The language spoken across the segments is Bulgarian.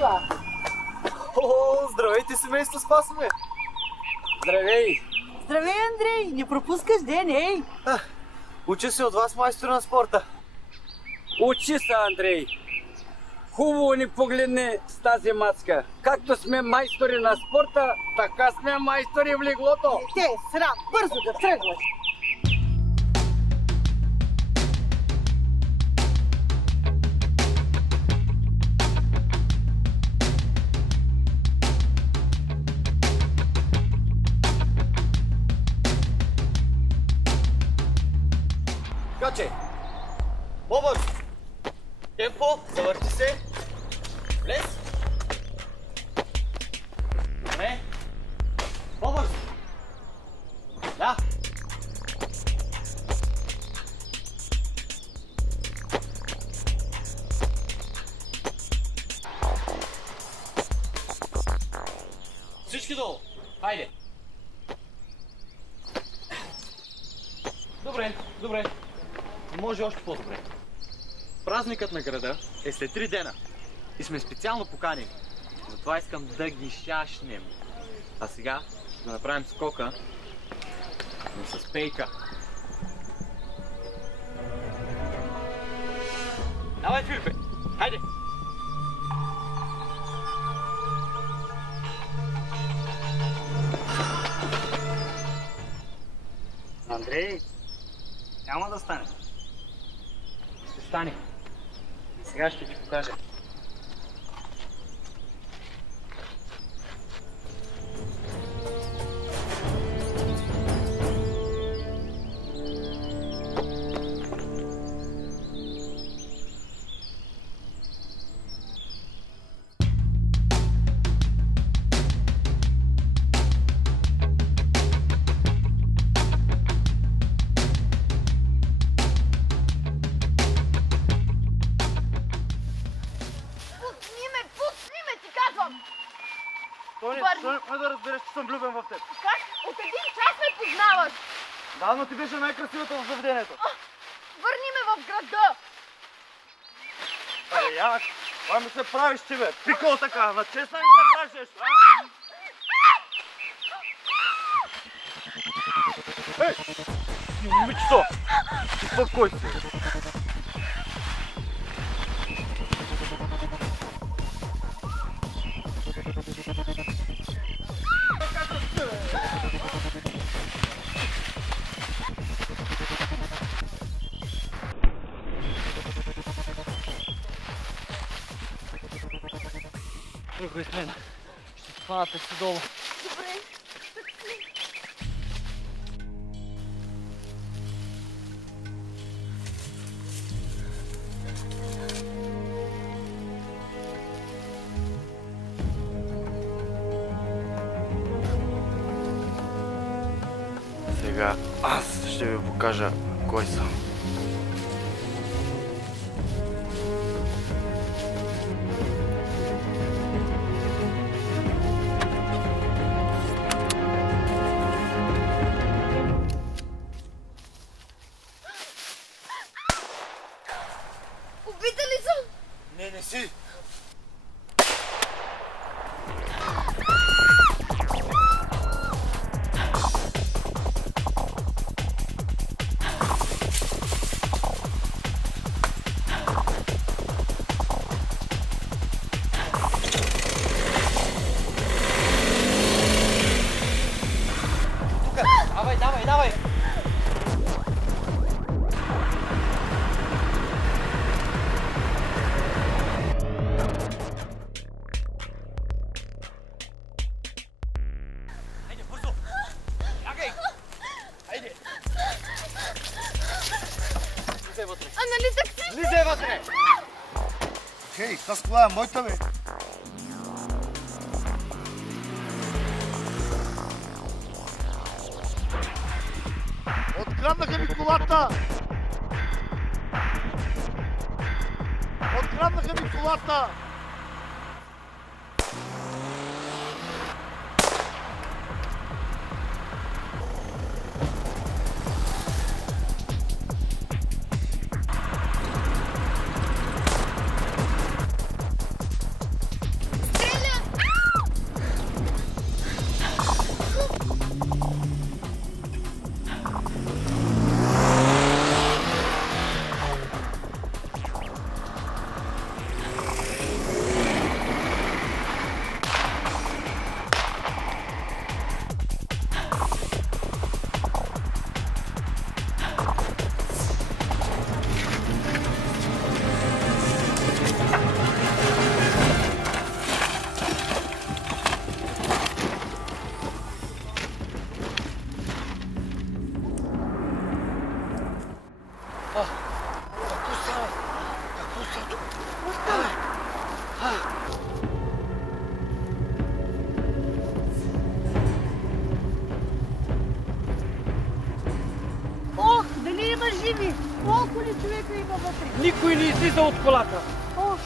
това? О, здравейте, семейство Спасове! Здравей! Здравей, Андрей! Не пропускаш ден, ей! Уча се от вас, майстор на спорта. Учи се, Андрей! Хубаво ни погледни с тази маска. Както сме майстори на спорта, така сме майстори в леглото. Те, срам, бързо да тръгваш! Каче! По-бързо! Темпо, завърти се! Влез! Не! По-бързо! Да! Всички долу! Хайде! Добре, добре. Може още по-добре. Празникът на града е след 3 дена и сме специално поканени. Затова искам да ги шашнем. А сега ще направим скока, но с пейка. Давай, Филипе! Хайде! Андрей, няма да стане. Ще стане. Сега ще ти покажа. Ме да разбереш, че съм влюбен в теб. Как? От един час ме познаваш. Да, но ти беше най-красивата в заведението. Върни ме в града. Як? Това ми се правиш ти, бе. Пикол така, на честна ми се правиш нещо, а? Ей! Момичето! Успокой се. Тръгвай с мен. Ще те хванат си долу. Добре. Сега аз ще ви покажа кой съм. Убита ли съм? Не, не си! Давай, давай, давай! Хайде, бързо! Бягай! Хайде! Влизай вътре! А нали такси? Влизай вътре! Хей, тази кола е моята, бе! Откраднаха ми колата! Откраднаха ми колата! Колко ли човека има вътре? Никой не излиза от колата. О,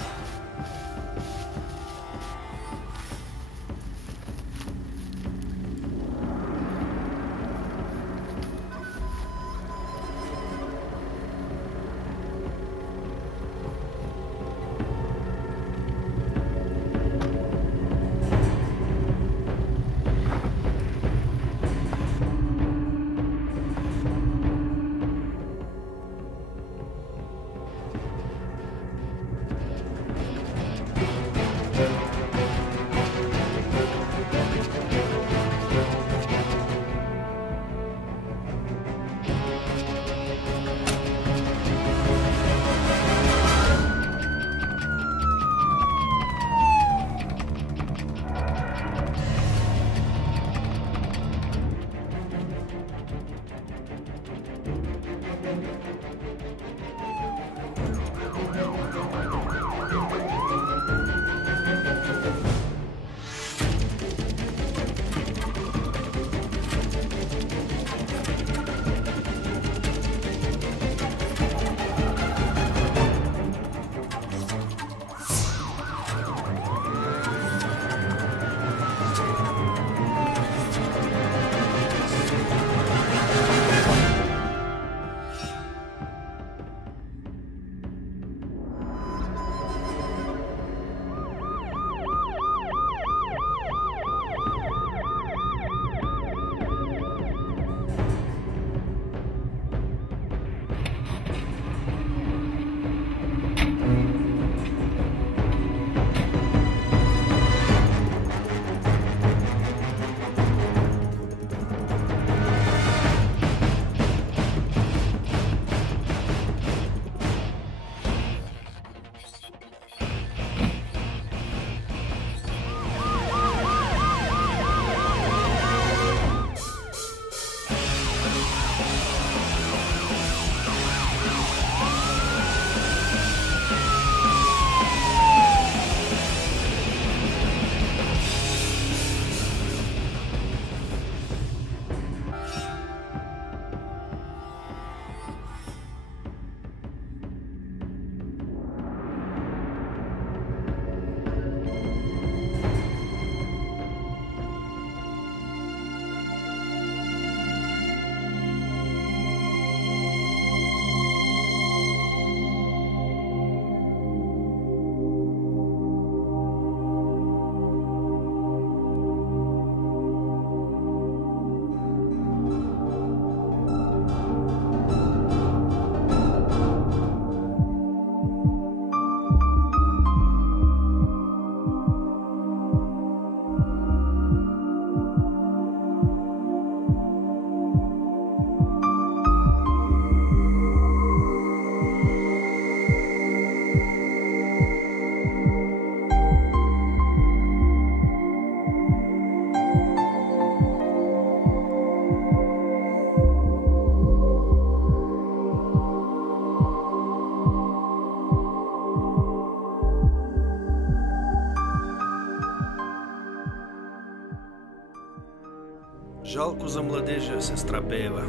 Жалко за младежа, сестра Пеева.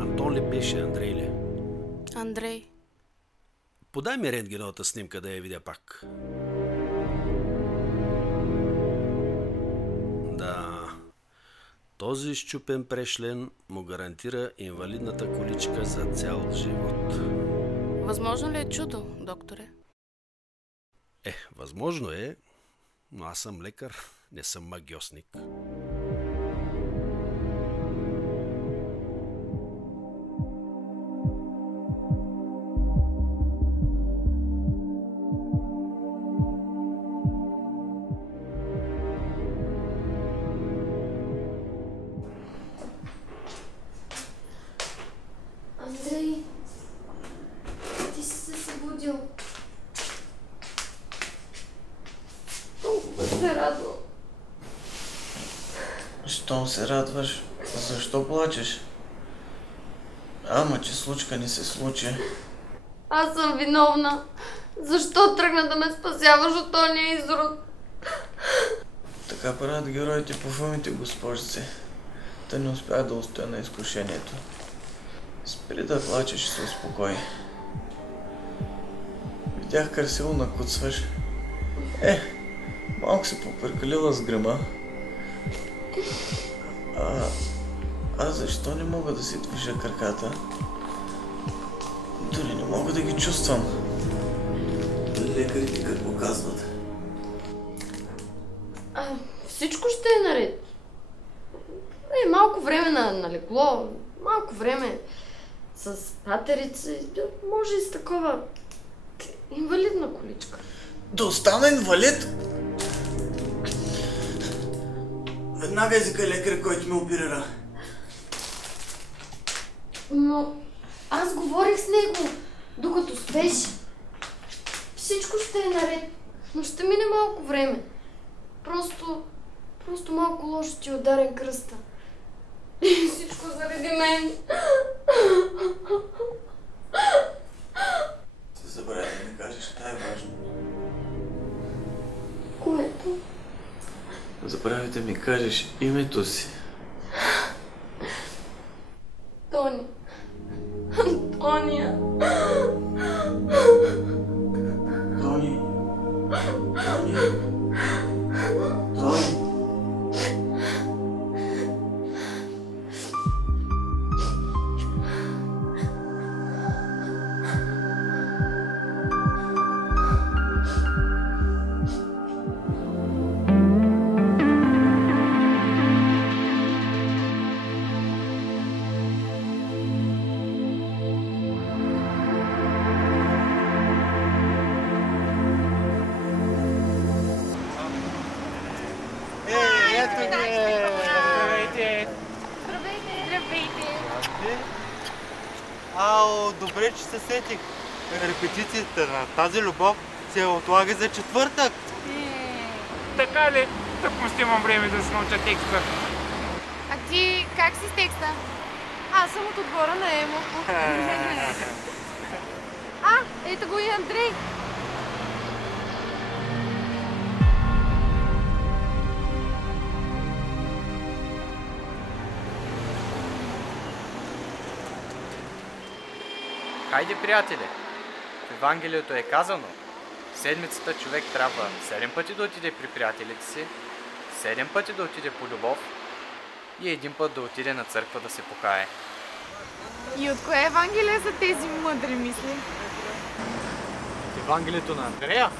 Антон ли беше, Андрей ли? Андрей. Подай ми рентгеновата снимка да я видя пак. Да, този счупен прешлен му гарантира инвалидната количка за цял живот. Възможно ли е чудо, докторе? Възможно е, но аз съм лекар, не съм магьосник. Андрей, ти си се събудил. Толкова се радвам. Щом се радваш, защо плачеш? Ама, че случка не се случи. Аз съм виновна. Защо тръгна да ме спасяваш от този изрод? Така правят героите по филмите, госпожице. Та не успях да устоя на изкушението. Спри да плачеш и се успокой. видях красиво накуцваш. Малко се попрекалила с гръма. Аз защо не мога да си движа краката? Дори не мога да ги чувствам. Лекарите какво казват? Всичко ще е наред. Малко време на легло, малко време с патерица, може и с такова инвалидна количка. Да остана инвалид? Веднага извика лекар, който ме оперира. Но аз говорих с него, докато спеш. Всичко ще е наред, но ще мине малко време. Просто малко лошо ти е ударен кръста. И всичко заради мен. Ти забравя да ми кажеш, това е важно. Което? Забравя да ми кажеш името си. Тони. Антония. Тони. Тони. Добре, че се сетих. Репетицията на тази любов се отлага за четвъртък. Така ли? Тък му ще имам време да се науча текста. А ти как си с текста? Аз съм от отбора на Емо. Ето го и Андрей. Хайде, приятели! В Евангелието е казано, седмицата човек трябва 7 пъти да отиде при приятелите си, 7 пъти да отиде по любов и 1 път да отиде на църква да се покае. И от кое Евангелие са тези мъдри мисли? От Евангелието на Андрея?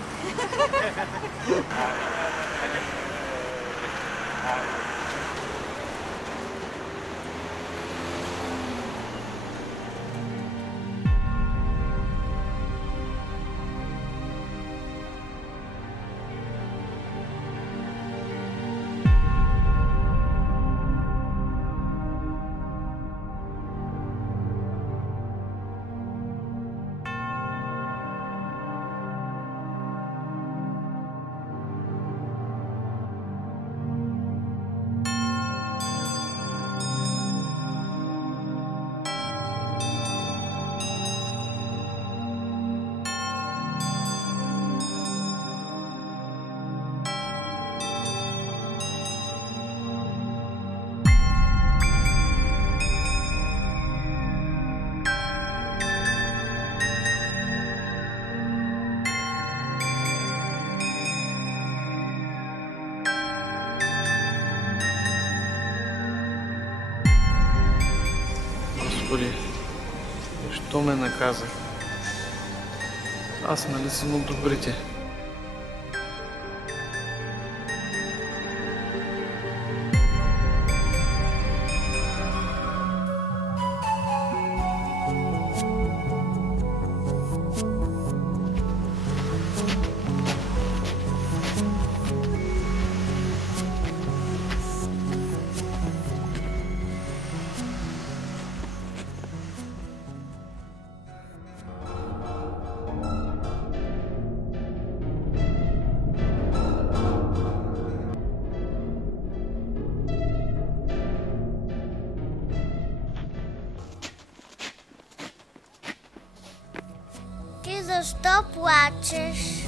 Господи, защо ме наказа? Аз нали съм от добрите? Защо плачеш?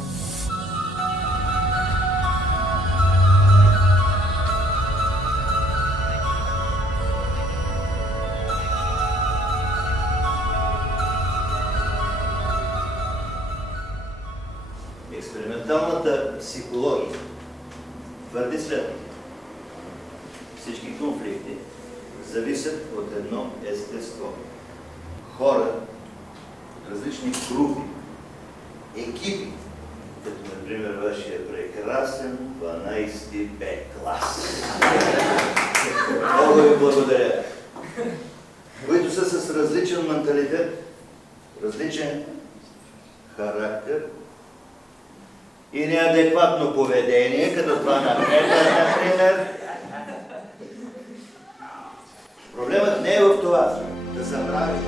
Експерименталната психология твърди следното. Всички конфликти зависят от едно естество. Хора от различни групи, екипи, като например вашия прекрасен 12-ти Б клас. Много ви благодаря. Които са с различен менталитет, различен характер и неадекватно поведение, като това на Петър, например. Проблемът не е в това да забрави.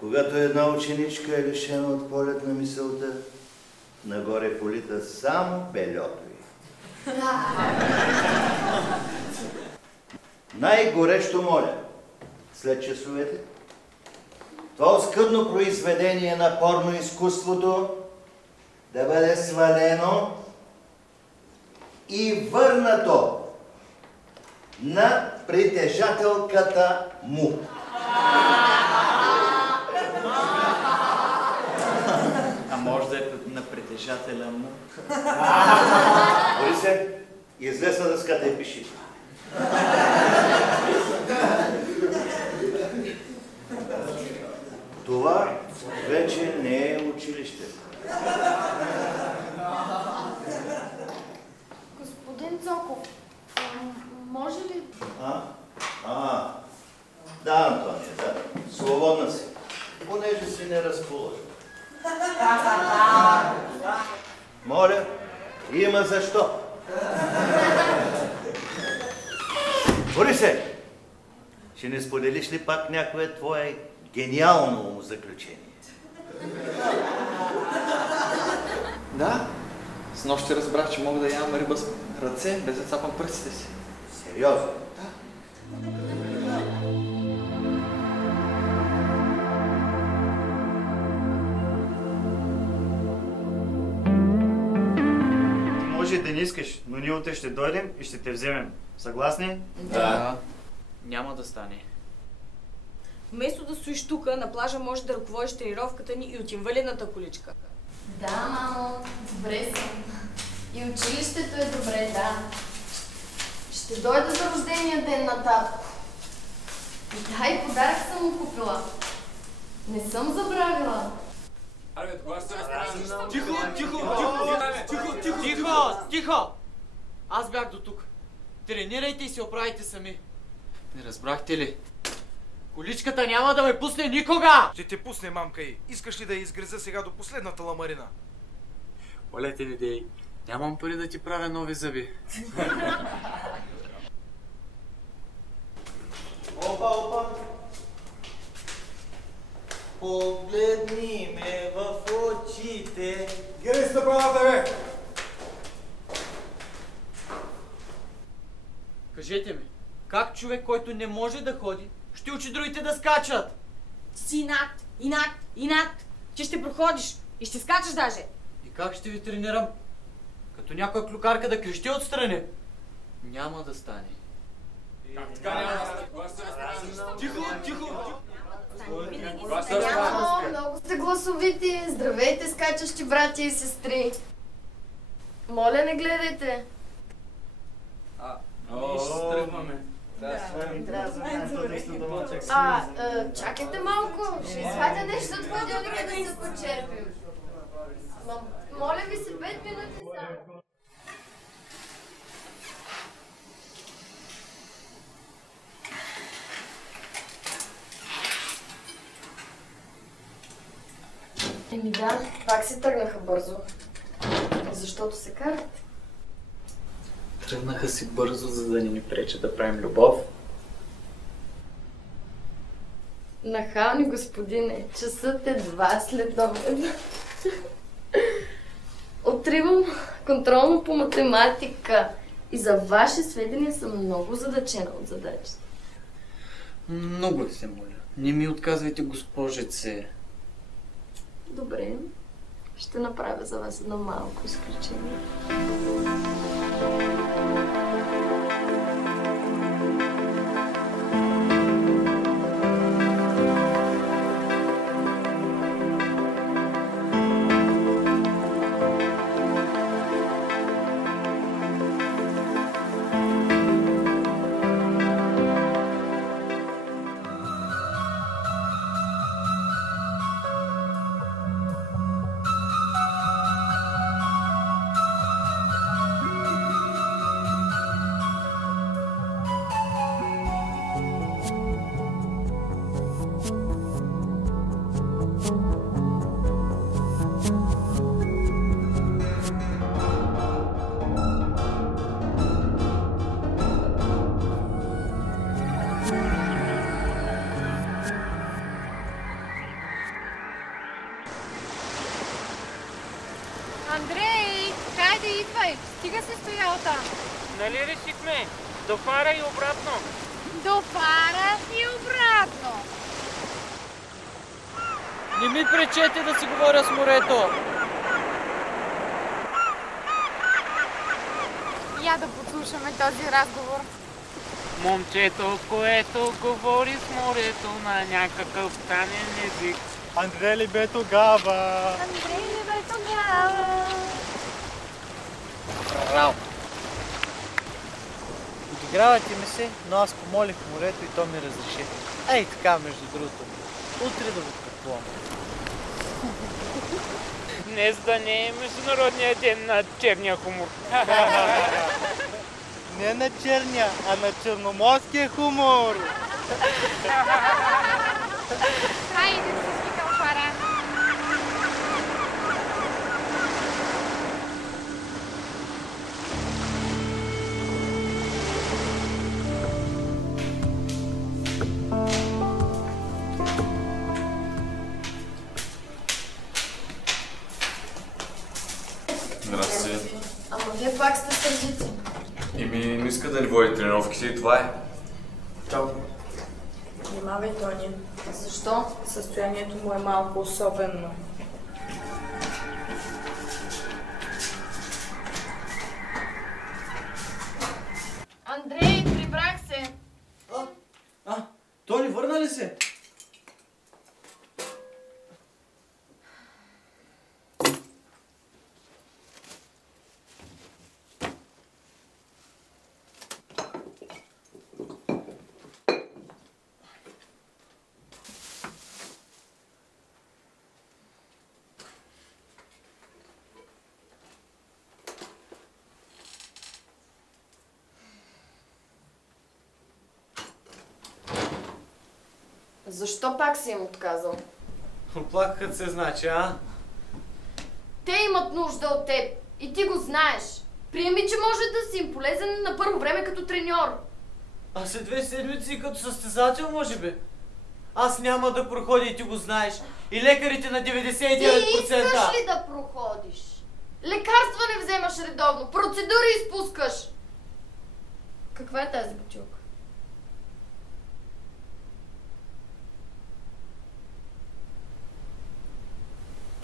Когато една ученичка е лишена от полет на мисълта, нагоре полита само бельото й. Най-горещо моля, след часовете, това оскъдно произведение на порноизкуството да бъде свалено и върнато на притежателката му. А може да е на притежателя му? Борисе, излез на дъската и пиши. Това вече не е училище. Господин Цоков, може ли... Да, Антония, да. Свободна си. Понеже си не разположен. Моля, има защо. Борисе, ще не споделиш ли пак някое твое гениално умозаключение? Да. С нощи разбрах, че мога да ям риба с ръце, без да цапам пръстите си. Сериозно? Да. Може да не искаш, но ние утре ще дойдем и ще те вземем. Съгласни? Да. Няма да стане. Вместо да стоиш тука, на плажа може да ръководиш тренировката ни и от инвалидната количка. Да, мамо, добре съм. И училището е добре, да. Ще дойда за рождения ден на татко. И да, и подарък съм му купила. Не съм забравила. Абе, тогава ще разправя. Тихо! Аз бях до тук. Тренирайте и се оправите сами. Не разбрахте ли? Количката няма да ме пусне никога! Ще те пусне, мамка й. Искаш ли да я изгреза сега до последната ламарина? Олете ли, дей, нямам пари да ти правя нови зъби. Опа! Погледни ме в очите. Гледай си направата, бе! Кажете ми, как човек, който не може да ходи, ще учи другите да скачат? Ти си инат, че ще проходиш и ще скачаш даже. И как ще ви тренирам? Като някоя клюкарка да крещи отстрани? Няма да стане. Как така няма да стане? Кога ще се разправя? Тихо! Няма, много сте гласовити. Здравейте, скачащи брати и сестри. Моля, не гледайте. Ние ще стръгваме. Чакайте малко. Ще извадя нещо от хладилника да се почерпим. Моля ви се, 5 минути само. Еми да, пак си тръгнаха бързо. Защото се карат. Тръгнаха си бързо, за да ни пречат да правим любов. Нахални господине, часът е 2 след обед. Отривам контролно по математика. И за ваше сведение съм много задачена от задачите. Много се моля. Не ми отказвайте, госпожице. Добре, ще направя за вас едно малко изключение. Андрей, хайде идвай! Стига си стоял там. Нали решихме? До фара и обратно. До фара и обратно. Не ми пречете да си говоря с морето! Я да подслушаме този разговор. Момчето, което говори с морето на някакъв странен език. Андрей ли бе тогава? Андрей ли бе тогава? Браво! Подигравате ми се, но аз помолих морето и то ми разреши. Ей така, между другото. Утре да го купувам. Днес да не е Международния ден на черния хумор. Не на черния, а на черноморския хумор. Хайде всички към фара. Здрасти. Ама вие пак сте сърдити. Не иска да ни води тренировките и това е. Чао. Внимавай, Тони. Защо? Състоянието му е малко особено. Андрей, прибрах се. Тони, върна ли се? Защо пак си им отказал? Оплакаха се, значи, а? Те имат нужда от теб и ти го знаеш. Приеми, че може да си им полезен на първо време като треньор. А след 2 седмици като състезател, може би? Аз няма да проходя и ти го знаеш. И лекарите на 99%. Ти искаш ли да проходиш? Лекарства не вземаш редовно, процедури изпускаш. Каква е тази бутилка?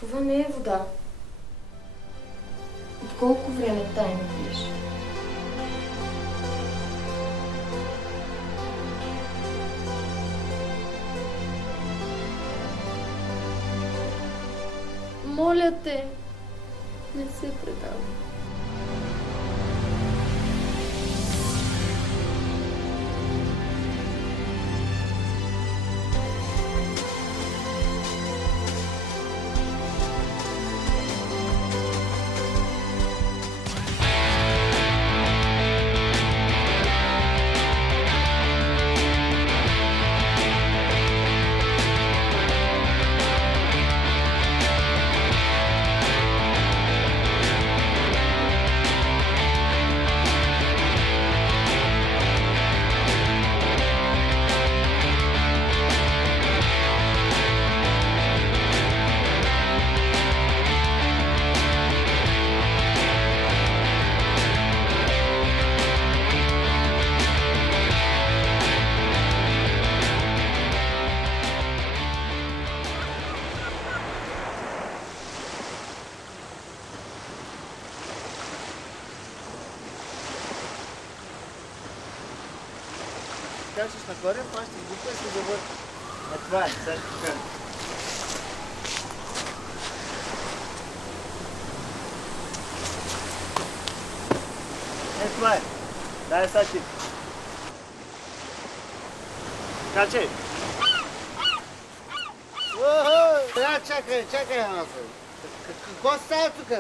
Това не е вода. От колко време тайно пиеш? Моля те, не се предавай. скачаш нагоре, фащаш група и се завърши. Това е, сега ще кажа. Това е. Дай сега ти. Качай. Чакай, малко. Какво става тук?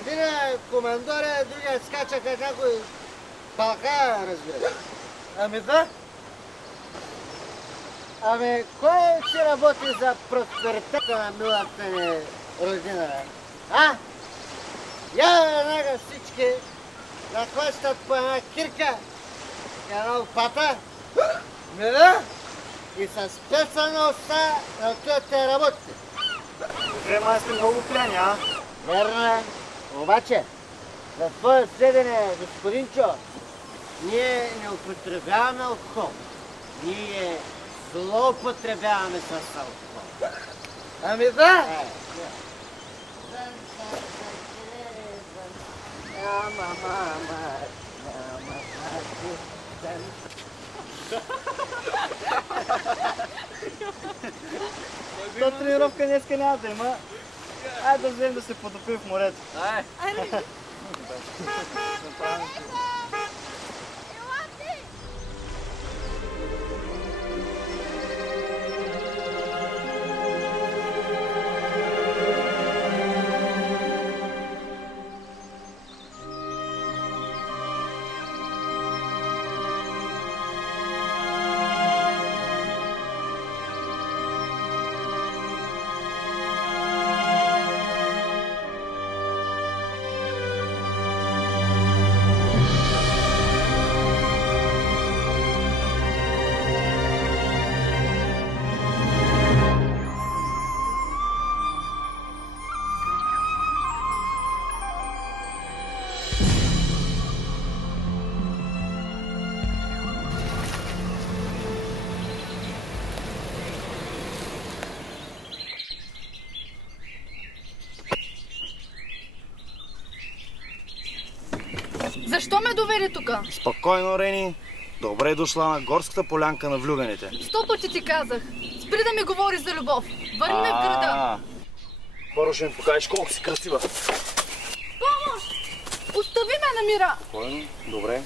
Един командор, другия скача като някой палка, разбира. Ами да? Ами, кой ще работи за просперитета на милата ни родина? А? Я веднага всички да хващат по една кирка, една лопата, мила и с пеца на уста да отидете работите. Време сте много пляни, а? Верно е. Обаче, за твое сведение, господинчо, ние не употребяваме алкохол. Ние злоупотребяваме с алкохол. Ами да! То тренировка днеска няма да има. Айде да вземем да се потопим в морето. Айде! Защо ме доведе тука? Спокойно, Рени. Добре дошла на горската полянка на влюбените. 100 пъти ти казах. Спри да ми говориш за любов. Върни ме в града. Първо ще ми покажеш колко си красива. Помощ! Остави ме на мира! Спокойно, добре.